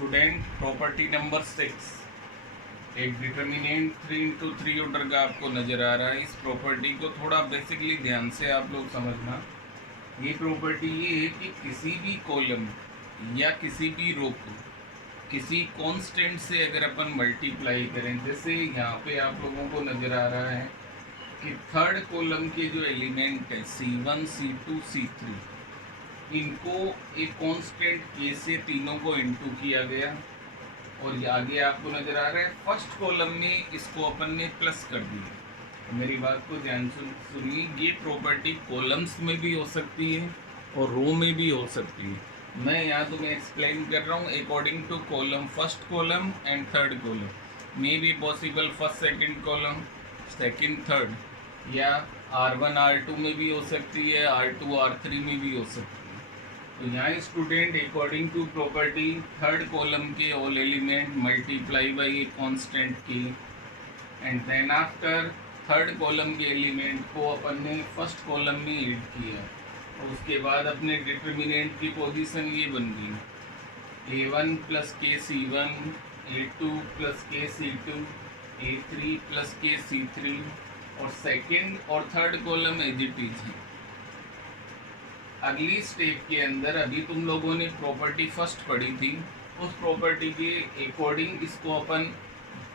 Student property number 6 एक determinant 3 × 3 order का आपको नज़र आ रहा है। इस प्रॉपर्टी को थोड़ा बेसिकली ध्यान से आप लोग समझना। ये प्रॉपर्टी ये है कि किसी भी कॉलम या किसी भी रो को किसी कांस्टेंट से अगर अपन मल्टीप्लाई करें, जैसे यहाँ पे आप लोगों को नज़र आ रहा है कि थर्ड कॉलम के जो एलिमेंट है C1 C2 C3, इनको एक कांस्टेंट के से तीनों को इनटू किया गया और आगे आपको नजर आ रहा है फर्स्ट कॉलम में इसको अपन ने प्लस कर दिया। मेरी बात को ध्यान सुनिए, ये प्रॉपर्टी कॉलम्स में भी हो सकती है और रो में भी हो सकती है। मैं यहाँ तुम्हें एक्सप्लेन कर रहा हूँ according to column, first column and third column. May be possible first second column, second third, या R1 R2 में भी हो सकती है, R2 R3 में भी हो सकती है। तो यहाँ student according to property third column के all element multiply by a constant की, and then after third column के एलिमेंट को अपन ने फर्स्ट कॉलम में ऐड किया और उसके बाद अपने डिटर्मिनेंट की पोजीशन ये बन गई A1 + k C1, A2 + k C2, A3 + k C3, और सेकेंड और third column as it is है। अगली स्टेप के अंदर अभी तुम लोगों ने प्रॉपर्टी फर्स्ट पढ़ी थी, उस प्रॉपर्टी के अकॉर्डिंग इसको अपन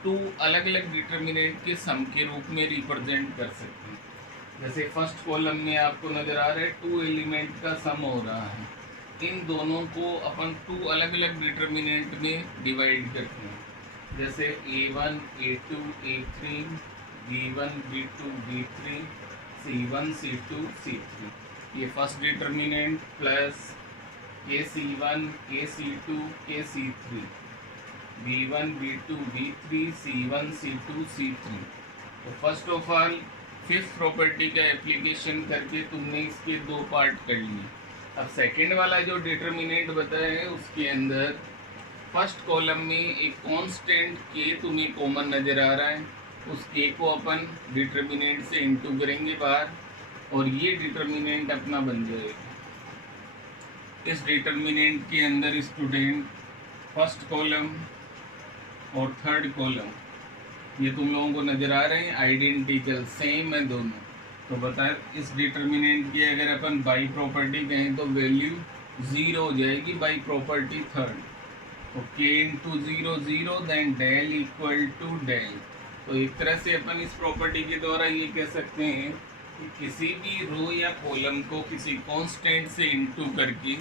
टू अलग अलग डिटर्मिनेंट के सम के रूप में रिप्रेजेंट कर सकते हैं। जैसे फर्स्ट कॉलम में आपको नज़र आ रहा है 2 एलिमेंट का सम हो रहा है, इन दोनों को अपन 2 अलग अलग डिटर्मिनेंट में डिवाइड करते हैं। जैसे A1 A2 A3, B1 B2 B3, C1 C2 C3, ये first determinant plus KC1 KC2 KC3, B1 B2 B3 C1 C2 C3। तो first of all fifth property का एप्लीकेशन करके तुमने इसके 2 पार्ट कर लिए। अब सेकेंड वाला जो डिटर्मिनेंट बताया है उसके अंदर फर्स्ट कॉलम में एक कांस्टेंट k तुम्हें कॉमन नज़र आ रहा है, उस k को अपन डिटर्मिनेंट से इंटू करेंगे बाहर और ये डिटर्मिनेंट अपना बन जाएगा। इस डिटर्मिनेंट के अंदर स्टूडेंट फर्स्ट कॉलम और थर्ड कॉलम ये तुम लोगों को नज़र आ रहे हैं, आइडेंटिकल सेम है दोनों। तो बताए इस डिटर्मिनेंट की अगर अपन बाई प्रॉपर्टी कहें तो वैल्यू 0 हो जाएगी बाई प्रॉपर्टी थर्ड। तो k × 0 0, then del equal to del. तो एक तरह से अपन इस प्रॉपर्टी के द्वारा ये कह सकते हैं कि किसी भी रो या कॉलम को किसी कांस्टेंट से इनटू करके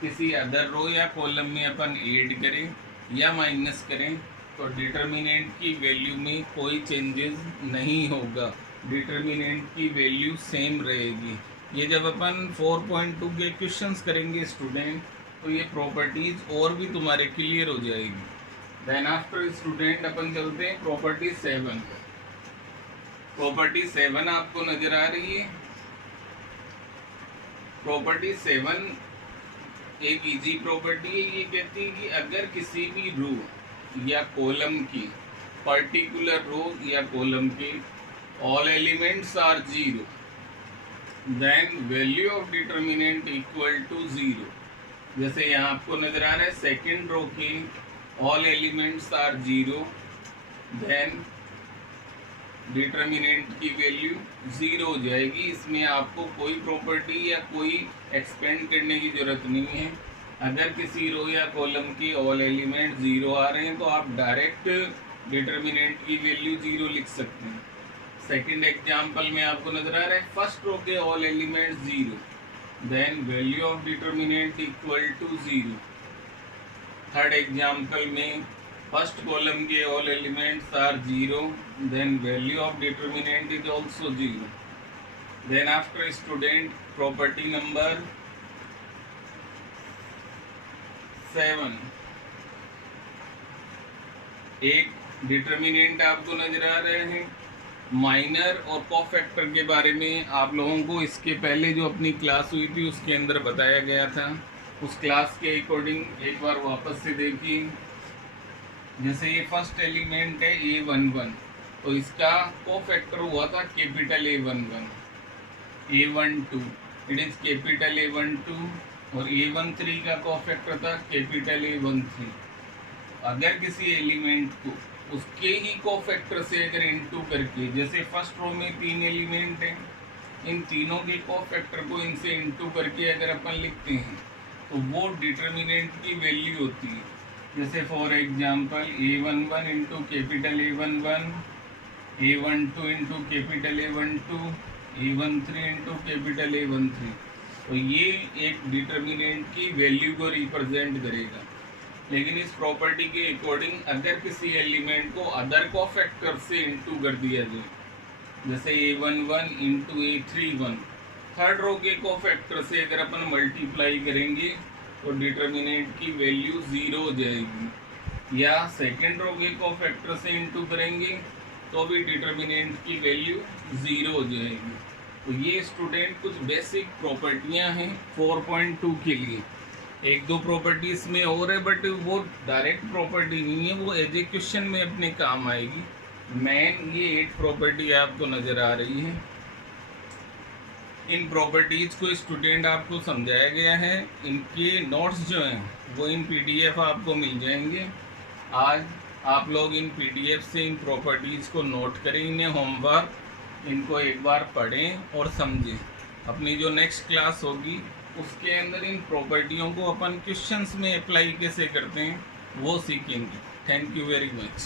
किसी अदर रो या कॉलम में अपन ऐड करें या माइनस करें तो डिटर्मिनेंट की वैल्यू में कोई चेंजेस नहीं होगा, डिटर्मिनेंट की वैल्यू सेम रहेगी। ये जब अपन 4.2 के क्वेश्चंस करेंगे स्टूडेंट तो ये प्रॉपर्टीज और भी तुम्हारे क्लियर हो जाएगी। देन आफ्टर स्टूडेंट अपन चलते हैं प्रॉपर्टी 7। प्रॉपर्टी 7 आपको नजर आ रही है। प्रॉपर्टी 7 एक इजी प्रॉपर्टी है। ये कहती है कि अगर किसी भी रो या कॉलम की पर्टिकुलर रो या कॉलम के all elements are 0, then value of determinant equal to 0। जैसे यहाँ आपको नजर आ रहा है सेकेंड रो के all elements are 0, then determinant की वैल्यू 0 हो जाएगी। इसमें आपको कोई प्रॉपर्टी या कोई एक्सपेंड करने की ज़रूरत नहीं है। अगर किसी रो या कॉलम की ऑल एलिमेंट 0 आ रहे हैं तो आप डायरेक्ट डिटर्मिनेंट की वैल्यू 0 लिख सकते हैं। सेकंड एग्जांपल में आपको नज़र आ रहा है फर्स्ट रो के all element 0, then value of determinant equal to 0। Third example में फर्स्ट कॉलम के all elements are 0, then value of determinant is also 0। Then after student property number 7, एक डिटर्मिनेंट आपको नजर आ रहे हैं। माइनर और कोफैक्टर के बारे में आप लोगों को इसके पहले जो अपनी क्लास हुई थी उसके अंदर बताया गया था। उस क्लास के अकॉर्डिंग एक बार वापस से देखिए। जैसे ये फर्स्ट एलिमेंट है A11, तो इसका कोफैक्टर हुआ था capital A11, A12 it is capital A12, और A13 का कोफैक्टर था कैपिटल A13। अगर किसी एलिमेंट को उसके ही कोफैक्टर से अगर इनटू करके, जैसे फर्स्ट रो में 3 एलिमेंट हैं, इन तीनों के कोफैक्टर को इनसे इनटू करके अगर अपन लिखते हैं तो वो डिटर्मिनेंट की वैल्यू होती है। जैसे for example A11 into capital A11, A12 into capital A12, A13 into capital A13। तो ये एक डिटर्मिनेंट की वैल्यू को रिप्रेजेंट करेगा। लेकिन इस प्रॉपर्टी के अकॉर्डिंग अगर किसी एलिमेंट को अदर कोफैक्टर से इनटू कर दिया जाए, जैसे A11 into A31, third row के कोफैक्टर से अगर अपन मल्टीप्लाई करेंगे तो डिटर्मिनेंट की वैल्यू 0 हो जाएगी। या सेकेंड रो के कोफैक्टर से इनटू करेंगे तो भी डिटर्मिनेंट की वैल्यू 0 हो जाएगी। तो ये स्टूडेंट कुछ बेसिक प्रॉपर्टियां हैं 4.2 के लिए। एक दो प्रॉपर्टीज में और है, बट वो डायरेक्ट प्रॉपर्टी नहीं है, वो एज ए क्वेश्चन में अपने काम आएगी। मेन ये 8 प्रॉपर्टी आपको नज़र आ रही है। इन प्रॉपर्टीज को स्टूडेंट आपको समझाया गया है। इनके नोट्स जो हैं वो इन PDF आपको मिल जाएंगे। आज आप लोग इन PDF से इन प्रॉपर्टीज़ को नोट करें, इन्हें होमवर्क, इनको एक बार पढ़ें और समझें। अपनी जो नेक्स्ट क्लास होगी उसके अंदर इन प्रॉपर्टियों को अपन क्वेश्चंस में अप्लाई कैसे करते हैं वो सीखेंगे। Thank you very much.